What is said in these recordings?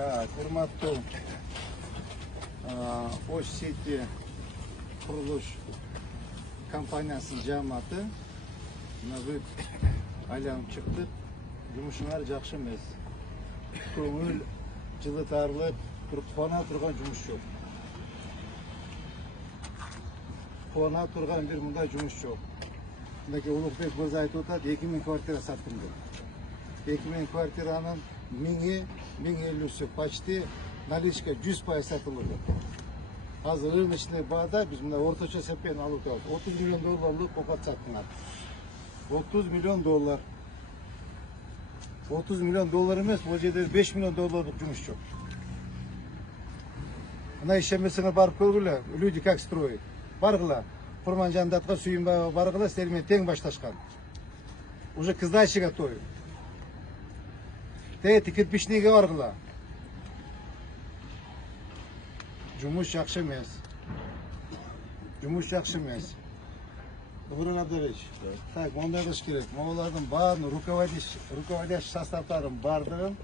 Так, урматтуу Ош Сити курулуш компаниясынын жааматы мына бүт айланып чыктык. Жумушуңар жакшы эмес. Көңүл жылытарлык, бир кубана турган жумуш жок. Кубана турган бир мындай жумуш жок. Мынакей Улукбек мырза айтып атат, 2000 квартира саттым деп. 2000 квартиранын 1050'сі почти наличка 100% сатылды. Азыр рыночный баада биз мына орточо эсеппен алып турабыз. 30 миллион долларлык копат саттыңар. 30 миллион доллар. 30 миллион доллар эмес, бул жерде 5 миллион долларлык жумуш жок. Мына ишенбесеңер барып көргүлө, люди как строят. Баргыла, Курманжандатка, Сүйүнбаева баргыла, силер менен тең башташкан. Уже к сдаче готовы. Тети кирпичныйга баргыла. Жумуш жакшы эмес. Жумуш жакшы эмес. Нурлан Абдулович, так, мондай кылыш керек. Могулардын баарын руководящий составдарын бардыгын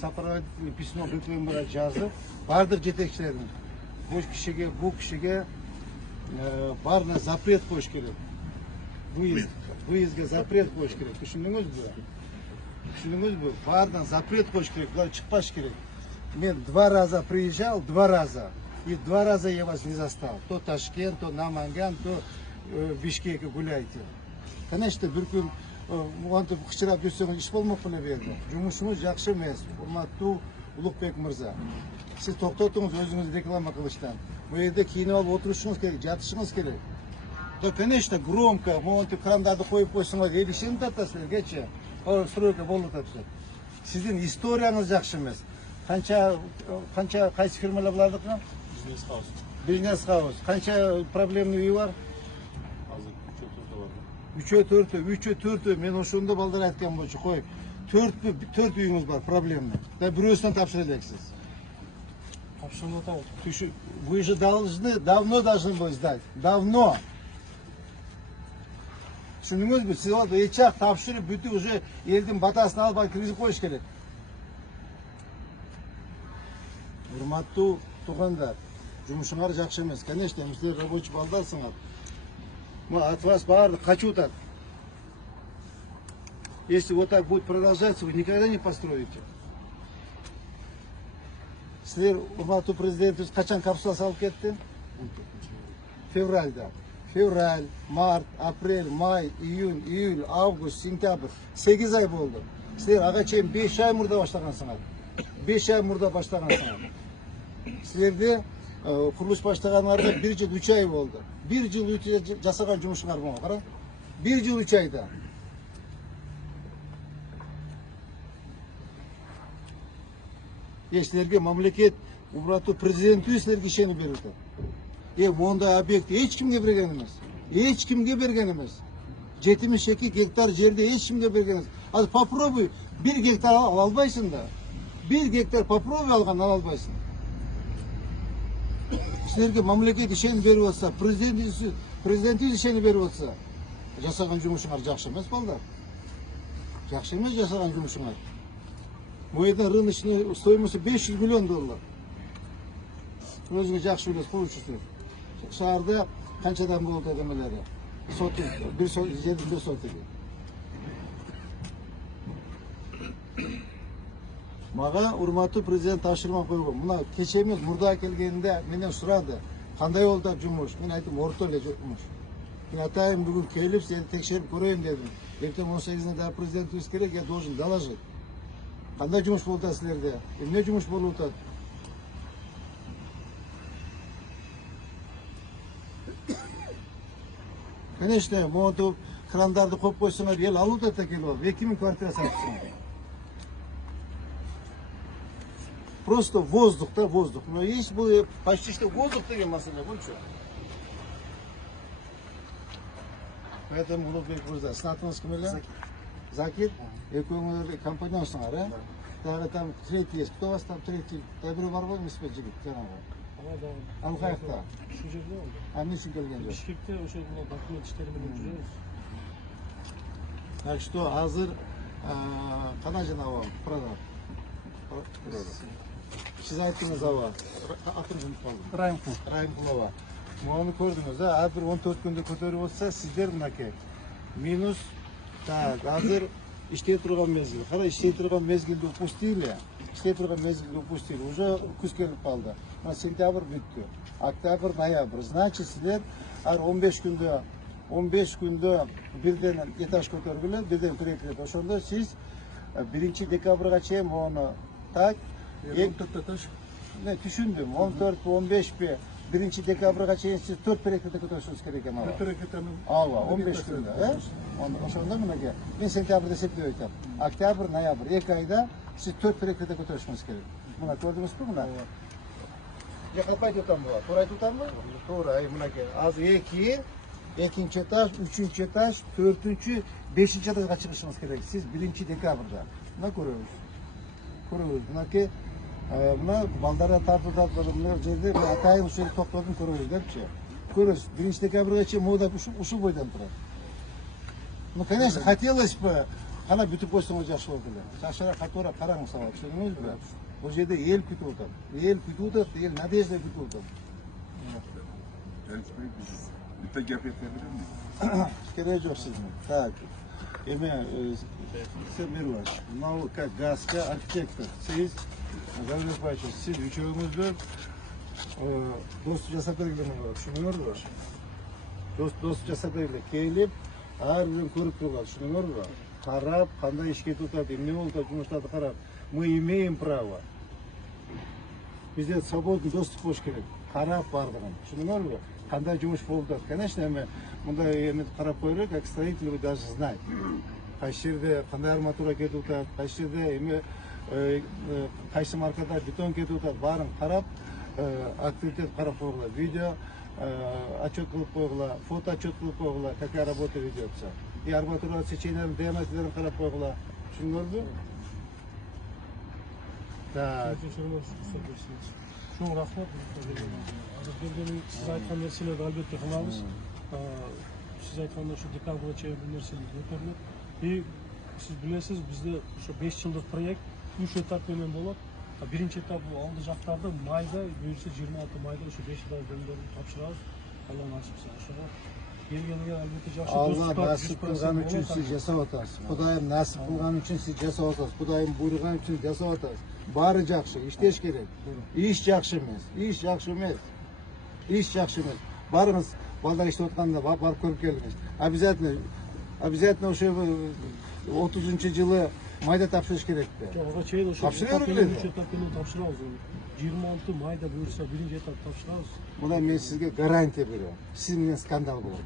сопроводительный письмо БКМга жазып, бардык жетекчилердин бул кишиге баарына запрет коюш керек. Выездге запрет коюш керек. Түшүндүңүзбү? Түшүндүңүзбү? Баарынан запрет коюш керек. Булар чыкпаш керек. Мен 2 раза приезжал, 2 раза. И 2 раза я вас не застал. То Ташкент, то Наманган, то в Бишкеке гуляйте. Конечно, бир күн антип кычырап жүрсөңүз иш болмок беле берди. Жумушуңуз жакшы эмес. Урматтуу Улукбек мырза. Сиз токтотуңуз өзүңүз реклама кылыштан. Бул жерде кийинип алып отурушуңуз керек, жатышыңыз керек. Да, конечно, громко, монтип крандарды коюп койсоңор элишенип атасыздаргечи. Стройка болуп атат. Сиздин историяңыз жакшы эмес. Канча кайсы фирмалар булардыкы? Бизнес хаус. Канча проблемный үй бар? Азыр 3-4 мен ошондо балдар айткан болчу коюп. 4 үйүңүз бар проблемный. Да бирөөсүнөн тапшыра элексиз. Вы же давно должны были сдать. Давно. Түшүндүңүзбү? Сиз вот эчак тапшырып бүтүп уже элдин батасын алып киргизип коюш керек. Урматтуу туугандар, жумушуңар жакшы эмес. Конечно, силер рабочий балдарсыңар. От вас баардык качып атат. Если вот так будет продолжаться, вы никогда не построите. Силер урматтуу президентибиз качан капсула салып кетти? Февральда. Февраль, март, апрель, май, июнь, июль, август, сентябрь. 8 ай болду. Силер ага чейин 5 ай мурда баштагансыңар. 5 ай мурда баштагансыңар. Силерде курулуш баштаганыңарда 1 жыл 3 ай болду. 1 жыл жасаган жумушуңар болду, кара. 1 жыл 3 айда. Силерге мамлекет, урматтуу президентибиз силерге ишенип берип атат. Мондай объект эч кимге берген эмес. Эч кимге берген эмес. 72 гектар жерде эч кимге берген эмес. Ал попробуй 1 гектар ала албайсың да. 1 гектар попробуй алган ала албайсың. Силерге мамлекет ишенип берип атса, президентибиз ишенип берип атса, жасаган жумушуңар жакшы эмес балдар. Жакшы эмес жасаган жумушуңар. Бул жерде рыночный стоимости 500 миллион доллар. Өзүңүз жакшы билесиз, коюучусуз. Шаарда канчадан болот эмелери? Соты, бир жерде соты. Мага урматтуу президент тапшырма койгон. Мына кече эмес, мурда келгенде менен сурады. Кандай болду жумуш? Мен айттым, орто эле жумуш. Мен атайын бүгүн келип, сени текшерип көрөйүн дедим. Эртең 18-нде президентибиз керек, я должен доложить. Кандай жумуш болду силерде? Эмне жумуш болуп атат? Конечно, монтуп крандарды коюп койсоңор, эл алып атат келип алып. 2000 квартира сатыпсың. Просто воздух, да, воздух. Но есть был почти что воздух деген маселе, больше. Поэтому Улукбек мырза, сынатыңыз ким эле? Закир. Экөөңөр компаниясыңар, э? Дагы там третий есть. Кто у вас там третий? Бирөө бар го эмеспи жигит жанагы? Ал каякта? Ушул жерде болду. Эмне үчүн келген жок? Бишкекте ошол документ иштери менен жүрөбүз. Так что азыр кана жанагы продав? Siz ayttınız aba. Atın unutup kaldım. Райымқұл. Райымқұлова. Оны көрдіңіз, әрбір 14 күнде көтеріп отырса, сіздер мынакей. Минус, так, азыр иштей тұрған мезгіл. Қара, иштей тұрған мезгілді упустили. Иштей тұрған мезгілді упустили. Уже күз келіп қалды. Сентябрь бүтті. Октябрь, ноябрь. Значит, сіздер әр 15 күнде бірден этаж көтергілі, бірден перекрет. Ошонда сіз 1 декабрға чейин оны так, 14 этаж. Ne düşündüm 14 15 bir 1 dekabrga çeyin siz 4 perekete götürürsünüz керек ekan ava. Перекретаның. Ava 15 günde. Ошондо мынакей. Мен сентябрда эсептеп айтам. Октябрь, ноябрь 2 айда siz 4 perekete götürürsünüz керек. Мына көрдүңүзбү мына? Я капай тутам була. Туура айтып Туура, мынакей. Азыр 2, экинчи этаж, 3-чү этаж, 4-чү, 5-чи этажга чыгышыңыз керек. Siz 1 декабрда. Мына көрөбүз. Көрөбүз. Мынакей Buna baldarda tartıda mына жерде атайын ушул токтодун көрөбүз депчи. Көрөбүз. 1 декабрга чейин мода ушул бойдон турат. Ну, конечно, хотелось бы, ана бүтүп койсоңуз жакшы болот эле. Жашара катуура караңыз сабак, түшүндүңүзбү? Бул жерде эл күтүп атат. Эл күтүп атат, эл надежда күтүп атат. Bitta gap aytabilirmi? Кереги жок сиздин. Так. Эме sen Мирлаш. Мынау как газка архитектор. Siz Davlet Bayçı, siz üçөөңүздү доступ жасап бергиле болот. Түшүнүңөрбү? Доступ жасап бергиле. Келип, ар бирин көрүп турган. Түшүнүңөрбү? Карап, кандай иш кетип атат, эмне болуп атат, жумуштарды карап. Мы имеем право. Бизде свободный доступ болуш керек. Карап бардыгын. Түшүнүңөрбү? Кандай жумуш болуп атат. Конечно, эми мындай эми карап коелу, как строитель вы даже знаете. Кайсы жерде кандай арматура кетип атат, кайсы жерде эми кайсы маркада бетон кетип атат, баарын карап, активитет карап койгула, видео отчет кылып койгула, фото отчет кылып койгула, какая работа ведется. И арматура сеченияларын диаметрлерин карап койгула. Түшүндүңөрбү? Так. Çok rahmet. Siz aytқан нәрселерді әлбетте қыламыз. Siz айтқанда şu декабрға чейин бұл нәрселер көтеріледі. И siz білесіз, бізде şu 5 жылдық проект 3 этаппенен болады. Birinci этап бұл алды жақтарды майда, бұйырса 26 майда şu 5 этаж дөңдерін тапшырамыз. Алла насip etsin. Ошого келгенге әлбетте жақсы Allah nasip kılgan için siz жасап атасыз. Кудайым насip kılgan için siz жасап атасыз. Кудайым буйруган için жасап атасыз. Баары жакшы, иштеш керек. Иш жакшы эмес. Иш жакшы эмес. Иш жакшы эмес. Барыңыз, балдар иштеп атканда барып көрүп келиңиз. Обязательно ошо 30-жылы майда тапшырыш керек да. Ага чейин ошо Тапшырып 3 этаппенен тапшырабыз. 26 майда бұйырса 1 этап тапшырабыз. Мына мен сизге гарантия берем. Сиз менен скандал болот.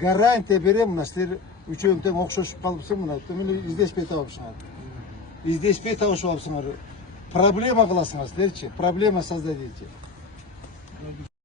Гарантия берем, мына силер үчөөң тең окшошуп калыпсың, мына мени издешпей табышыңар. Издешпей табышып алыпсыңар. Проблема кыласыңар силерчи. Проблема создадите.